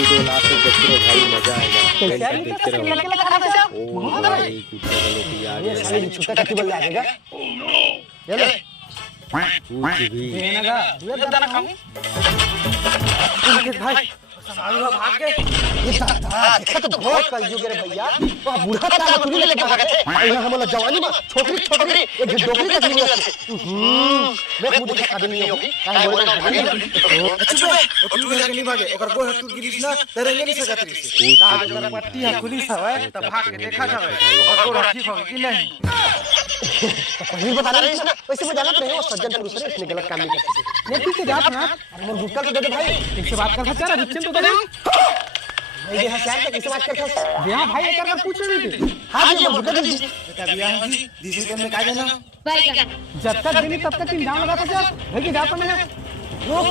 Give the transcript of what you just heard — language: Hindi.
घंटी डोला के देखो भाई, मजा आएगा। टेंशन देखते रहो। ओ भाई कुत्ते का लोग आ गया। साले छुट्टा कति बोल आ जाएगा। चलो कुछ भी देना का दूध दाना खाऊं भाई। भाग के ये देखा तो बहुत कलयुग रे भैया। वो बूढ़ा ताला तुरी लेके भागा थे। यहाँ हमला जवानी में छोकरी छोकरी एक डोकरी का जीव है। मैं मुझे खा देनी होगी। काहे बोल रहा है? अच्छा बे तू घर के नहीं भागे ओकर गोह टूट गिरिस ना तेरे नहीं सकत रही ता जरा पट्टी है खुली सवे तब भाग के देखा जावे ओकर गोह ठीक होगी कि नहीं। पहले बता रही है ना, वैसे मैं जानत नहीं हूं सज्जन पुरुष ने इसने गलत काम नहीं कर सकते। मैं ठीक से जात ना अरे मोर गुटका तो दे दे भाई। ठीक से बात कर बेचारा रिक्शन तो दे दे। ये हसियार के किसे बात करता है? बियाह भाई एक बार पूछ रही थी। हां जी गुटका दे दीजिए। बेटा बियाह जी दीदी के में का देना भाई का जब तक देनी तब तक इंजाम लगाता जा। भाई की जात में रुक